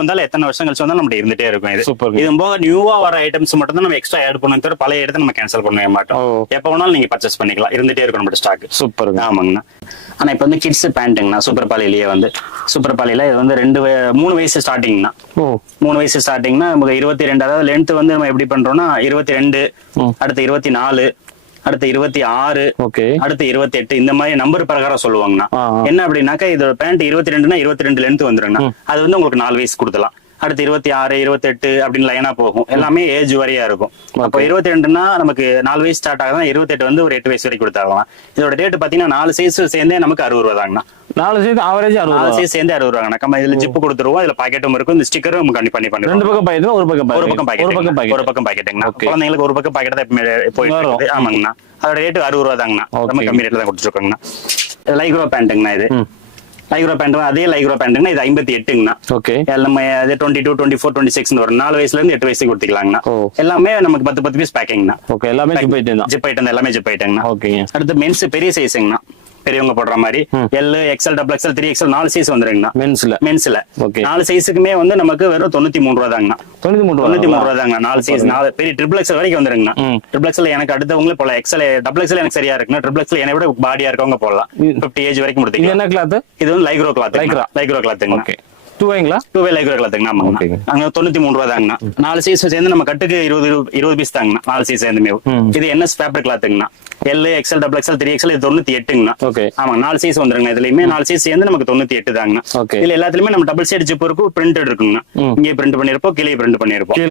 வந்தாலும் எத்தனை வருஷம் கழிச்சு வந்தாலும் நம்ம இருந்துட்டே இருக்கும். இது சூப்பர். இது போக நியூவா வர ஐட்டம்ஸ் மட்டும் தான் நம்ம எக்ஸ்ட்ரா ஆட் பண்ணுவோம் தவிர பழைய இடத்த நம்ம கேன்சல் பண்ணவே மாட்டோம். எப்ப வேணாலும் நீங்க பர்ச்சேஸ் பண்ணிக்கலாம், இருந்துட்டே இருக்கும் நம்ம ஸ்டாக். சூப்பர். ஆமாங்கண்ணா. ஆனா இப்ப வந்து கிட்ஸ் பேண்ட்டுங்கண்ணா சூப்பர் பாலிலேயே வந்து சூப்பர் பாலியில இது வந்து 3 வயசு ஸ்டார்டிங்னா 3 வயசு ஸ்டார்டிங்னா நமக்கு 22, அதாவது லென்த் வந்து நம்ம எப்படி பண்றோம்னா 22, அடுத்து 24, அடுத்து 26, அடுத்து 28 இந்த மாதிரி நம்பர் பிரகாரம் சொல்லுவாங்கண்ணா. என்ன அப்படின்னாக்கா இதோட பேண்ட் 22னா 22 லென்த் வந்துருங்கண்ணா. அது வந்து உங்களுக்கு 4 வயசு கொடுக்கலாம். அடுத்து 26, 28 அப்படின்னு லைனா போகும். எல்லாமே ஏஜ் வரையா இருக்கும். அப்போ 22னா நமக்கு 4 வயசு ஸ்டார்ட் ஆகுதுன்னா 28 வந்து ஒரு 8 வயசு வரைக்கும் கொடுத்தாங்களாம். இதோட ரேட் பாத்தீங்கன்னா 4 சைஸ் சேர்ந்தே நமக்கு 60 ரூபா தாங்கண்ணா. 4 சைஸ் ஆவரேஜ் 60. 4 சைஸ் சேர்ந்தே 60 ரூபாங்கண்ணா. நம்ம இதுல ஜிப்பு கொடுத்துருவோம், இதுல பாக்கெட்டும் இருக்கும், இந்த ஸ்டிக்கரும் நம்ம பண்ணி ரெண்டு பக்கம் பாக்கெட், ஒரு பக்கம் பாக்கெட், ஒரு பக்கம் பாக்கெட்டுங்கண்ணா. குழந்தைங்களுக்கு ஒரு பக்கம் பாக்கெட் தான் போயிட்டு இருக்கு. ஆமாங்கண்ணா. அதோட ரேட் 60 ரூபா தாங்கண்ணா. ரொம்ப கம்மி ரேட்ல தான் கொடுத்துருக்கோங்கண்ணா. லைக்ரோ பேண்ட்டுங்கண்ணா. இது லைக்ரோ பேண்ட், அதே லைக்ரோ பேண்ட்டுங்கண்ணா. இது 58ங்கண்ணா. எல்லாமே 22, 24, 26 வரும். 4 வயசுல இருந்து 8 வயசுக்கு கொடுத்துக்கலாங்கண்ணா. எல்லாமே நமக்கு 10 பீஸ் பேக்கிங்ண்ணா. எல்லாமே ஜிப் ஐட்டம் எல்லாமே ஜிப் ஐட்டங்கண்ணா. அடுத்து மென்ஸ் பெரிய சைஸ்ங்கண்ணா. பெரியவங்க போடுற மாதிரி L, XL, double XL, 3XL 4 size வந்துருங்கண்ணா. மென்ஸ்ல 4 சைஸுக்குமே வந்து நமக்கு வெறும் 93 ரூபா தாங்கண்ணா. 93 ரூபா தாங்க 4 சைஸ். 4 பெரிய ட்ரிபிள் எக்ஸ்எல் வரைக்கும் வந்துருங்கண்ணா. ட்ரிபிள் எக்ஸ்எல் எனக்கு அடுத்தவங்களே போல, எக்ஸ்எல் டபுள் எக்ஸ்எல் எனக்கு சரியா இருக்குண்ணா. ட்ரிபிள் எக்ஸ்எல் என்னை விட பாடியா இருக்கவங்க போடலாம். 50 ஏஜ் வரைக்கும் முடித்தீங்க. என்ன கிளாத்? இது வந்து லைக்ரோ கிளாத். லைக்ரோ கிளாத்துங்கண்ணா. 2 லைக்ரோ கிளாத்துங்கண்ணா. நாங்க 93 ரூபா தாங்கண்ணா. 4 சைஸ் சேர்ந்து நம்ம கட்டுக்கு 20 பீஸ் தாங்கண்ணா. 4 சைஸ் சேர்ந்துமே. இது NS ஃபேப்ரிக் கிளாத்துங்கண்ணா. L, XL, double XL, 3XL இது 98ங்கண்ணா. ஆமா 4 சைஸ் வந்துருங்க. இதுலயுமே 4 சைஸ் சேர்ந்து நமக்கு 98 தாங்கண்ணா. இதுல எல்லாத்துலயுமே நம்ம டபுள் சைடு ஜிப் இருக்கும், பிரிண்டட் இருக்குங்கண்ணா. இங்கே பிரிண்ட் பண்ணிருப்போம், கீழே பிரிண்ட் பண்ணிருப்போம்.